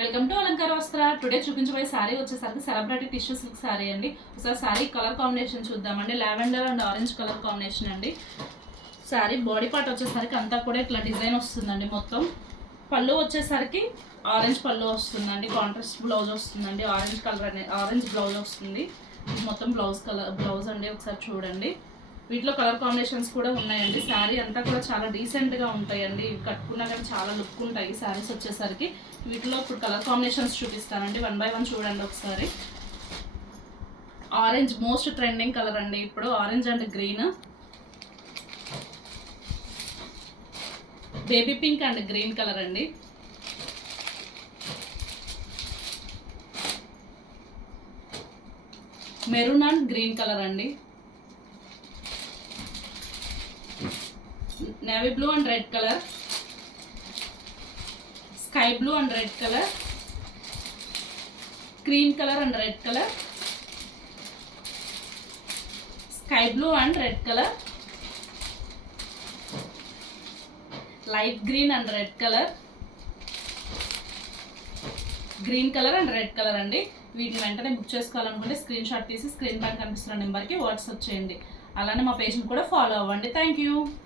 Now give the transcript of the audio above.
Welcome to అలంకార వస్త్ర. Today చూపించబోయే సారీ వచ్చేసరికి సెలబ్రిటీ టిష్యూ సిల్క్ సారీ అండి. ఒకసారి సారీ కలర్ కాంబినేషన్ చూద్దామండి. Lavender and orange colour combination అండి. సారీ బాడీ పార్ట్ వచ్చేసరికి అంతా కూడా ఇట్లా డిజైన్ వస్తుందండి. మొత్తం పళ్ళు వచ్చేసరికి ఆరెంజ్ పళ్ళు వస్తుందండి. కాంట్రాస్ట్ బ్లౌజ్ వస్తుందండి. ఆరెంజ్ కలర్ అనేది ఆరెంజ్ బ్లౌజ్ వస్తుంది. ఇది మొత్తం బ్లౌజ్ అండి. ఒకసారి చూడండి. వీటిలో కలర్ కాంబినేషన్స్ కూడా ఉన్నాయండి. శారీ అంతా కూడా చాలా డీసెంట్గా ఉంటాయండి. ఇవి కట్టుకున్నా కానీ చాలా లుక్ ఉంటాయి శారీస్ వచ్చేసరికి. వీటిలో ఇప్పుడు కలర్ కాంబినేషన్స్ చూపిస్తానండి. 1 by 1 చూడండి ఒకసారి. ఆరెంజ్ మోస్ట్ ట్రెండింగ్ కలర్ అండి ఇప్పుడు. Orange and green, baby pink and green colour అండి. మెరూన్ అండ్ గ్రీన్ కలర్ అండి. Navy blue and red colour, sky blue and red colour, cream colour and red colour, sky blue and red colour, light green and red colour, green colour and red colour అండి. వీటిని వెంటనే book చేసుకోవాలనుకుంటే screen shot తీసి screen పైన కనిపిస్తున్న నెంబర్కి WhatsApp చేయండి. అలానే మా పేజ్ని కూడా ఫాలో అవ్వండి. Thank you.